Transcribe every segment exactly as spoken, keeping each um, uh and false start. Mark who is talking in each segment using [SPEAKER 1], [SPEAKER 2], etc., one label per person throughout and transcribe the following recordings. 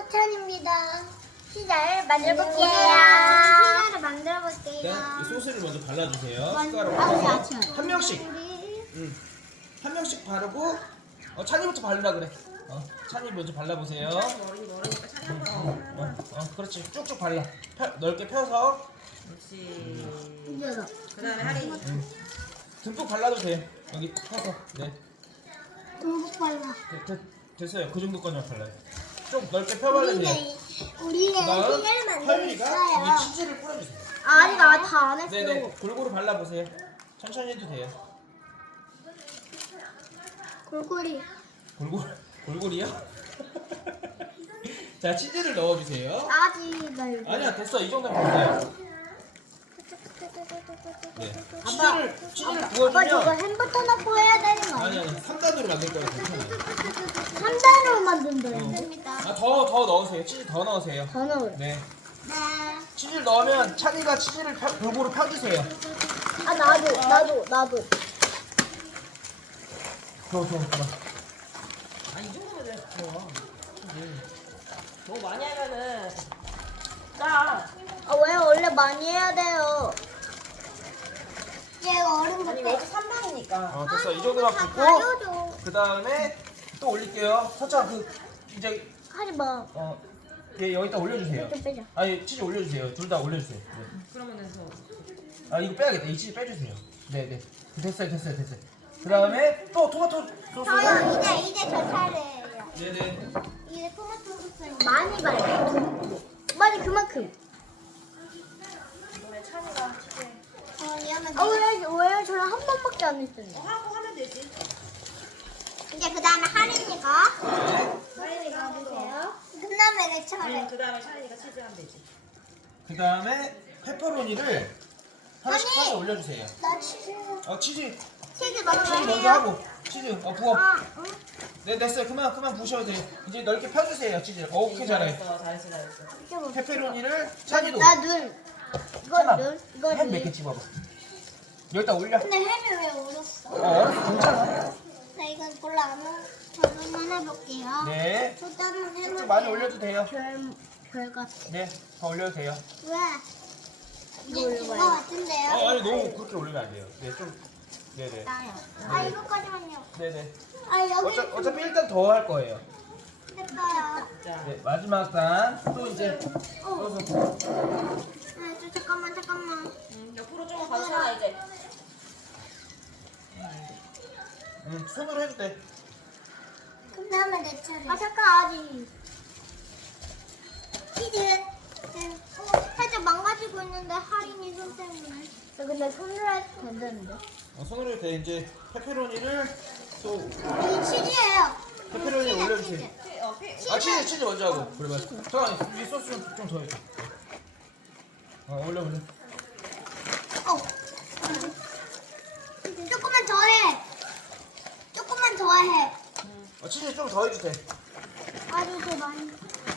[SPEAKER 1] 찬입니다. 피자를 만들어 볼게요.
[SPEAKER 2] 안녕하세요.
[SPEAKER 1] 피자를 만들어 볼게요.
[SPEAKER 3] 일단 이 소스를 먼저 발라주세요.
[SPEAKER 1] 먼저-
[SPEAKER 3] 숟가락으로
[SPEAKER 1] 아,
[SPEAKER 3] 떠서
[SPEAKER 1] 아침.
[SPEAKER 3] 한 명씩, 응, 한 명씩 바르고 어, 찬이부터 바르라 그래. 어, 찬이 먼저 발라보세요.
[SPEAKER 2] 어른이 멀으니까 찬이 한 번.
[SPEAKER 3] 어, 어, 그렇지. 쭉쭉 발라. 펴, 넓게 펴서
[SPEAKER 2] 그렇지.
[SPEAKER 1] 이제다.
[SPEAKER 2] 그다음에 할인.
[SPEAKER 3] 응. 듬뿍 발라도 돼요. 여기 펴서. 네,
[SPEAKER 1] 듬뿍 발라.
[SPEAKER 3] 네, 됐, 됐어요. 그 정도까지만 발라요. 좀 넓게 펴발라도 돼요.
[SPEAKER 1] 우리는 우리는
[SPEAKER 3] 그다음
[SPEAKER 1] 피자를 만들고
[SPEAKER 3] 하윤이가
[SPEAKER 1] 있어요.
[SPEAKER 3] 여기 치즈를 뿌려주세요.
[SPEAKER 1] 아직 나 다 안 했어.
[SPEAKER 3] 네네, 골고루 발라보세요. 천천히 해도 돼요.
[SPEAKER 1] 골고리.
[SPEAKER 3] 골고루, 골고루요? 자, 치즈를 넣어주세요.
[SPEAKER 1] 아직 나 여기.
[SPEAKER 3] 아니야, 됐어. 이 정도면 됐어요. 네. 치즈를, 치즈를
[SPEAKER 1] 아빠 저거
[SPEAKER 3] 부어주면
[SPEAKER 1] 햄버터 넣고 해야 되는 거
[SPEAKER 3] 아니
[SPEAKER 1] 아니야?
[SPEAKER 3] 아니 삼 단으로 만들 거예요. 괜찮아요.
[SPEAKER 1] 삼 단으로 만든다는데?
[SPEAKER 3] 아, 더, 더 넣으세요. 치즈 더 넣으세요.
[SPEAKER 1] 더 넣어.
[SPEAKER 3] 네.
[SPEAKER 1] 네.
[SPEAKER 3] 치즈를 넣으면 찬이가 치즈를 펴, 골고루 펴주세요.
[SPEAKER 1] 아 나도 나도 나도.
[SPEAKER 3] 더, 더, 더.
[SPEAKER 2] 아, 이 정도면 돼. 좋아. 너무 많이 하면은 짜.
[SPEAKER 1] 아 왜 원래 많이 해야 돼요? 얘가 얼음
[SPEAKER 2] 아니,
[SPEAKER 1] 같아.
[SPEAKER 2] 여기 삼 단이니까.
[SPEAKER 3] 어, 됐어. 이 정도만
[SPEAKER 1] 다
[SPEAKER 3] 붓고
[SPEAKER 1] 가려줘.
[SPEAKER 3] 그 다음에 또 올릴게요. 서찬 그 이제
[SPEAKER 1] 하지 마.
[SPEAKER 3] 어, 예, 여기다 올려주세요.
[SPEAKER 1] 좀 빼자.
[SPEAKER 3] 아니 치즈 올려주세요. 둘 다 올려주세요. 네.
[SPEAKER 2] 그러면은 저.
[SPEAKER 3] 아 이거 빼야겠다. 이 치즈 빼주세요. 네네. 됐어요, 됐어요, 됐어요. 그 다음에 또 토마토 소스.
[SPEAKER 1] 저요 이제 이제 저 차례예요.
[SPEAKER 3] 네네.
[SPEAKER 1] 이제 토마토 소스 많이 발라. 많이 그만큼.
[SPEAKER 2] 이번에 찬이가 치즈.
[SPEAKER 1] 어 얘는. 아왜왜 저는 한 번밖에 안 했었는데.
[SPEAKER 2] 어, 하고 하면 되지.
[SPEAKER 1] 이제 그 다음에 할인이가.
[SPEAKER 2] 할인이가 하고
[SPEAKER 1] 보세요. 끝나면 내 차례.
[SPEAKER 2] 그 다음에 찬이가 치즈 하면 되지.
[SPEAKER 3] 그 다음에 페퍼로니를 하나씩
[SPEAKER 1] 아니.
[SPEAKER 3] 퍼서 올려주세요.
[SPEAKER 1] 나 치즈.
[SPEAKER 3] 어 치즈
[SPEAKER 1] 치즈 먼저
[SPEAKER 3] 치즈 먼저
[SPEAKER 1] 해요.
[SPEAKER 3] 하고 치즈 어 부어.
[SPEAKER 1] 아, 응?
[SPEAKER 3] 네 됐어요. 그만 그만 부셔도 돼요. 이제 넓게 펴주세요 치즈. 어, 오케이 잘해.
[SPEAKER 2] 잘했어, 잘했어, 잘했어.
[SPEAKER 1] 이거 뭐.
[SPEAKER 3] 페페로니를 찬이도.
[SPEAKER 1] 나 눈. 이거
[SPEAKER 3] 찬아,
[SPEAKER 1] 눈. 이거
[SPEAKER 3] 햄 몇 개
[SPEAKER 1] 눈.
[SPEAKER 3] 집어봐. 여기다 올려.
[SPEAKER 1] 근데 햄이 왜 얼었어?
[SPEAKER 3] 어 알았어 괜찮아.
[SPEAKER 1] 나 이건 별로 안 얼. 저만 해볼게요.
[SPEAKER 3] 네.
[SPEAKER 1] 초단은 해볼게요.
[SPEAKER 3] 좀 많이 올려도 돼요.
[SPEAKER 1] 별, 별 같아.
[SPEAKER 3] 네, 더 올려도 돼요.
[SPEAKER 1] 왜? 이거 이거 같은데요?
[SPEAKER 3] 어, 아니 너무 그렇게 올리면 안 돼요. 네, 좀, 네네,
[SPEAKER 1] 나요. 아 이거까지만요.
[SPEAKER 3] 네네.
[SPEAKER 1] 아 여기
[SPEAKER 3] 어차, 어차피 일단 더 할 거예요.
[SPEAKER 1] 됐어요.
[SPEAKER 2] 자.
[SPEAKER 3] 네, 마지막 단 또 이제
[SPEAKER 1] 어.
[SPEAKER 3] 넣어서
[SPEAKER 1] 네, 저 잠깐만 잠깐만.
[SPEAKER 2] 음, 옆으로 좀 가잖아, 이제.
[SPEAKER 3] 음, 손으로 해도 돼.
[SPEAKER 1] 그다음에 내 차례. 아 잠깐 아직. 치즈. 네. 어, 살짝 망가지고 있는데 할인이 손 때문에. 저 근데 손으로 해도 된다는데.
[SPEAKER 3] 어, 손으로 해도 돼. 이제 페페로니를 또
[SPEAKER 1] 이게 치즈예요.
[SPEAKER 3] 페페로니
[SPEAKER 1] 치즈,
[SPEAKER 3] 올려주세요.
[SPEAKER 1] 치즈.
[SPEAKER 2] 피- 어, 피-
[SPEAKER 3] 아 치즈 치즈 먼저 하고 그래 맞. 잠깐 이 소스 좀 좀 더 해줘. 어 올려 올려.
[SPEAKER 1] 어. 조금만 더 해. 조금만 더 해.
[SPEAKER 3] 어, 치즈 좀 더 해도 돼.
[SPEAKER 1] 아주 더 많이.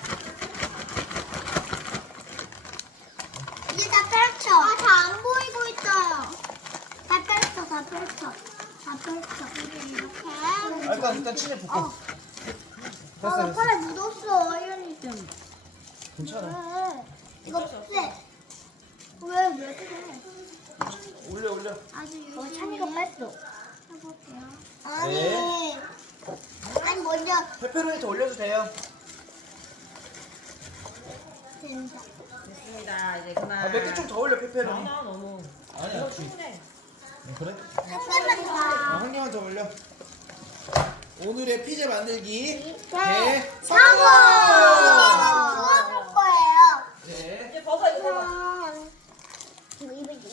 [SPEAKER 1] 이제 다 펼쳐. 아, 다 안 보이고 있어요. 다 펼쳐, 다 펼쳐. 다 펼쳐. 이렇게.
[SPEAKER 3] 아, 일단 일단 치즈 붓고.
[SPEAKER 1] 어.
[SPEAKER 3] 됐어
[SPEAKER 1] 아,
[SPEAKER 3] 됐어.
[SPEAKER 1] 팔에 묻었어, 이현이 좀.
[SPEAKER 3] 괜찮아.
[SPEAKER 1] 왜? 이거 쎄. 왜, 왜 쎄?
[SPEAKER 3] 올려 올려.
[SPEAKER 1] 아주 어, 찬이가 뺐어. 해볼게요. 아니.
[SPEAKER 3] 네.
[SPEAKER 1] 아니, 먼저.
[SPEAKER 3] 페페로니 더 올려도 돼요.
[SPEAKER 1] 된다.
[SPEAKER 2] 됐습니다. 이제 그만.
[SPEAKER 3] 아, 몇 개 좀 더 올려 페페로니.
[SPEAKER 2] 많아, 너무.
[SPEAKER 3] 아니야.
[SPEAKER 2] 이거 충분해.
[SPEAKER 3] 응, 그래?
[SPEAKER 1] 한 개만 더.
[SPEAKER 3] 어, 한 개만 더 올려. 오늘의 피자 만들기
[SPEAKER 1] 네.
[SPEAKER 3] 대삼